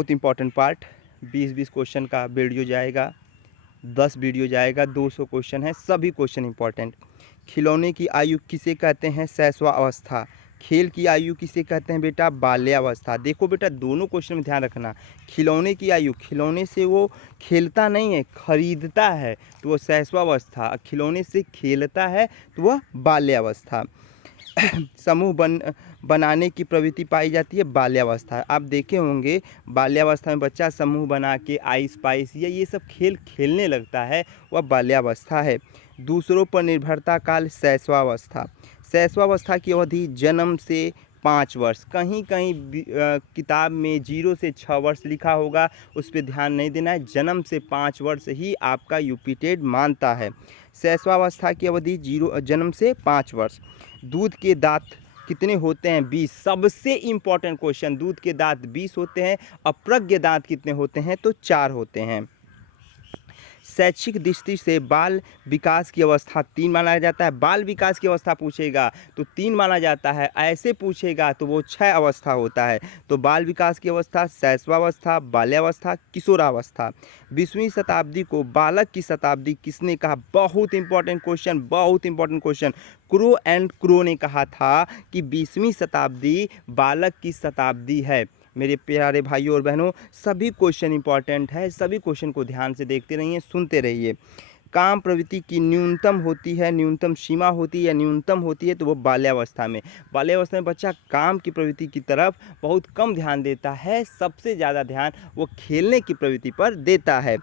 बहुत important part. 20-20 question का video जाएगा, 10 वीडियो जाएगा, 200 क्वेश्चन है, सभी क्वेश्चन इंपॉर्टेंट। खिलौने की आयु किसे कहते हैं? शैशवावस्था। खेल की आयु किसे कहते हैं बेटा? बाल्यावस्था। देखो बेटा, दोनों क्वेश्चन में ध्यान रखना। खिलौने की आयु, खिलौने से वो खेलता नहीं है, खरीदता है, तो वो शैशवावस्था। खिलौने से खेलता है तो वह बाल्यावस्था। समूह बनाने की प्रवृत्ति पाई जाती है बाल्यावस्था। आप देखे होंगे बाल्यावस्था में बच्चा समूह बना के आइस पाइस या ये सब खेल खेलने लगता है, वह बाल्यावस्था है। दूसरों पर निर्भरता काल शैशवावस्था। शैशवावस्था की अवधि जन्म से 5 वर्ष। कहीं कहीं किताब में 0 से 6 वर्ष लिखा होगा, उस पर ध्यान नहीं देना है। जन्म से 5 वर्ष ही आपका यूपी टेट मानता है। शैशवावस्था की अवधि जन्म से 5 वर्ष। दूध के दांत कितने होते हैं? 20। सबसे इम्पॉर्टेंट क्वेश्चन, दूध के दांत 20 होते हैं। अप्रज्ञ दांत कितने होते हैं? तो 4 होते हैं। शैक्षिक दृष्टि से बाल विकास की अवस्था 3 माना जाता है। बाल विकास की अवस्था पूछेगा तो 3 माना जाता है, ऐसे पूछेगा तो वो 6 अवस्था होता है। तो बाल विकास की अवस्था शैशवावस्था, बाल्यावस्था, किशोरावस्था। 20वीं शताब्दी को बालक की शताब्दी किसने कहा? बहुत इंपॉर्टेंट क्वेश्चन, बहुत important question. Crow and crow ने कहा था कि 20वीं शताब्दी बालक की शताब्दी है। मेरे प्यारे भाइयों और बहनों, सभी क्वेश्चन इंपॉर्टेंट है, सभी क्वेश्चन को ध्यान से देखते रहिए, सुनते रहिए। काम प्रवृत्ति की न्यूनतम होती है, न्यूनतम सीमा होती है या न्यूनतम होती है, तो वो बाल्यावस्था में। बाल्यावस्था में बच्चा काम की प्रवृत्ति की तरफ बहुत कम ध्यान देता है, सबसे ज़्यादा ध्यान वो खेलने की प्रवृत्ति पर देता है।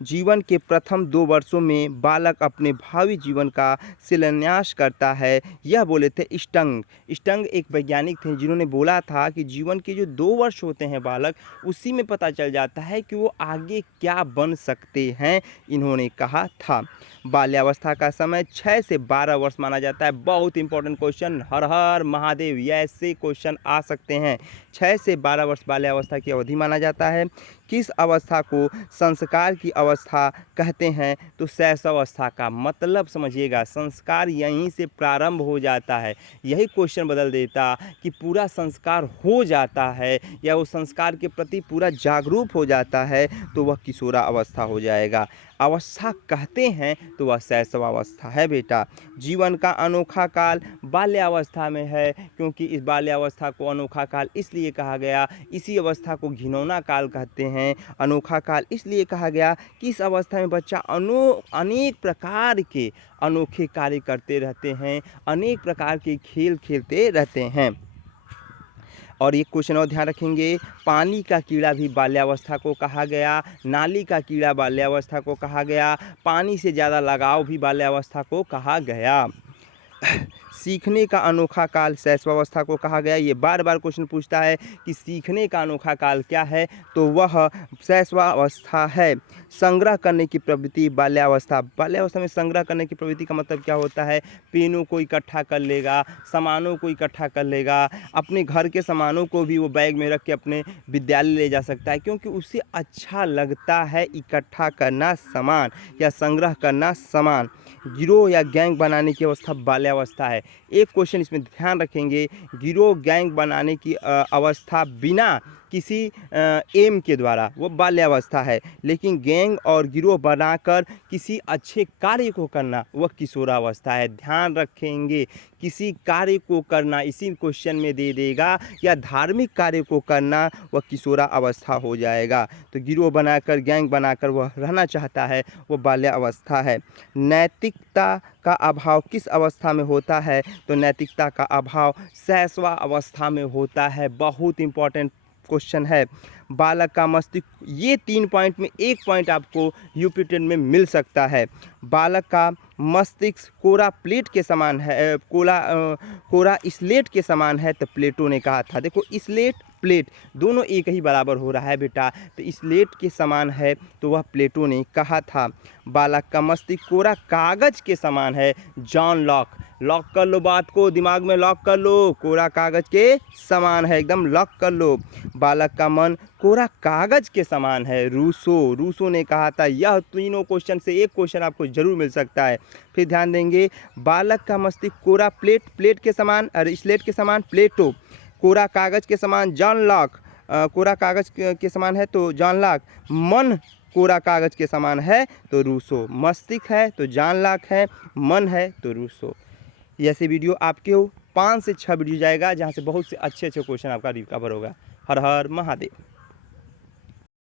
जीवन के प्रथम 2 वर्षों में बालक अपने भावी जीवन का शिलान्यास करता है, यह बोले थे स्टंग एक वैज्ञानिक थे जिन्होंने बोला था कि जीवन के जो 2 वर्ष होते हैं बालक, उसी में पता चल जाता है कि वो आगे क्या बन सकते हैं, इन्होंने कहा था। बाल्यावस्था का समय 6 से 12 वर्ष माना जाता है। बहुत इंपॉर्टेंट क्वेश्चन, हर हर महादेव, ये ऐसे क्वेश्चन आ सकते हैं। 6 से 12 वर्ष बाल्यावस्था की अवधि माना जाता है। किस अवस्था को संस्कार की अवस्था कहते हैं? तो शैशवावस्था का मतलब समझिएगा, संस्कार यहीं से प्रारंभ हो जाता है। यही क्वेश्चन बदल देता कि पूरा संस्कार हो जाता है या वो संस्कार के प्रति पूरा जागरूक हो जाता है, तो वह किशोरा अवस्था हो जाएगा। अवस्था कहते हैं तो वह शैशवावस्था है बेटा। जीवन का अनोखा काल बाल्यावस्था में है, क्योंकि इस बाल्यावस्था को अनोखा काल इसलिए कहा गया, इसी अवस्था को घिनौना काल कहते हैं। अनोखा काल इसलिए कहा गया कि इस अवस्था में बच्चा अनेक प्रकार के अनोखे कार्य करते रहते हैं, अनेक प्रकार के खेल खेलते रहते हैं। और एक क्वेश्चन और ध्यान रखेंगे, पानी का कीड़ा भी बाल्यावस्था को कहा गया, नाली का कीड़ा बाल्यावस्था को कहा गया, पानी से ज़्यादा लगाव भी बाल्यावस्था को कहा गया। सीखने का अनोखा काल शैशवावस्था को कहा गया। ये बार बार क्वेश्चन पूछता है कि सीखने का अनोखा काल क्या है, तो वह शैशवावस्था है। संग्रह करने की प्रवृत्ति बाल्यावस्था। बाल्यावस्था में संग्रह करने की प्रवृत्ति का मतलब क्या होता है? पेनों को इकट्ठा कर लेगा, सामानों को इकट्ठा कर लेगा, अपने घर के सामानों को भी वो बैग में रख के अपने विद्यालय ले जा सकता है, क्योंकि उसे अच्छा लगता है इकट्ठा करना सामान या संग्रह करना सामान। गिरोह या गैंग बनाने की अवस्था बाल्यावस्था है। एक क्वेश्चन इसमें ध्यान रखेंगे, गिरोह गैंग बनाने की अवस्था बिना किसी एम के द्वारा वो बाल्यावस्था है, लेकिन गैंग और गिरोह बनाकर किसी अच्छे कार्य को करना वह किशोरावस्था है। ध्यान रखेंगे, किसी कार्य को करना इसी क्वेश्चन में दे देगा, या धार्मिक कार्य को करना वह किशोरा अवस्था हो जाएगा। तो गिरोह बनाकर गैंग बनाकर वह रहना चाहता है, वो बाल्यावस्था है। नैतिकता का अभाव किस अवस्था में होता है? तो नैतिकता का अभाव शैशवा अवस्था में होता है। बहुत इंपॉर्टेंट क्वेश्चन है। बालक का मस्तिष्क, ये 3 पॉइंट में 1 पॉइंट आपको यूपी टेट में मिल सकता है। बालक का मस्तिष्क कोरा प्लेट के समान है, कोरा स्लेट के समान है, तो प्लेटो ने कहा था। देखो, स्लेट प्लेट दोनों एक ही बराबर हो रहा है बेटा, तो स्लेट के समान है, तो वह प्लेटो ने कहा था। बालक का मस्तिष्क कोरा कागज के समान है, जॉन लॉक। लॉक कर लो बात को, दिमाग में लॉक कर लो, कोरा कागज के समान है, एकदम लॉक कर लो। बालक का मन कोरा कागज के समान है, रूसो ने कहा था। यह तीनों क्वेश्चन से एक क्वेश्चन आपको जरूर मिल सकता है। फिर ध्यान देंगे, बालक का मस्तिष्क कोरा प्लेट के समान और स्लेट के समान प्लेटो, कोरा कागज के समान जॉन लॉक, कोरा कागज के समान है तो जॉन लॉक। मन कोरा कागज के समान है तो रूसो। मस्तिष्क है तो जॉन लॉक है, मन है तो रूसो। ऐसे वीडियो आपके 5 से 6 वीडियो जाएगा जहाँ से बहुत से अच्छे क्वेश्चन आपका रिकवर होगा। हर हर महादेव।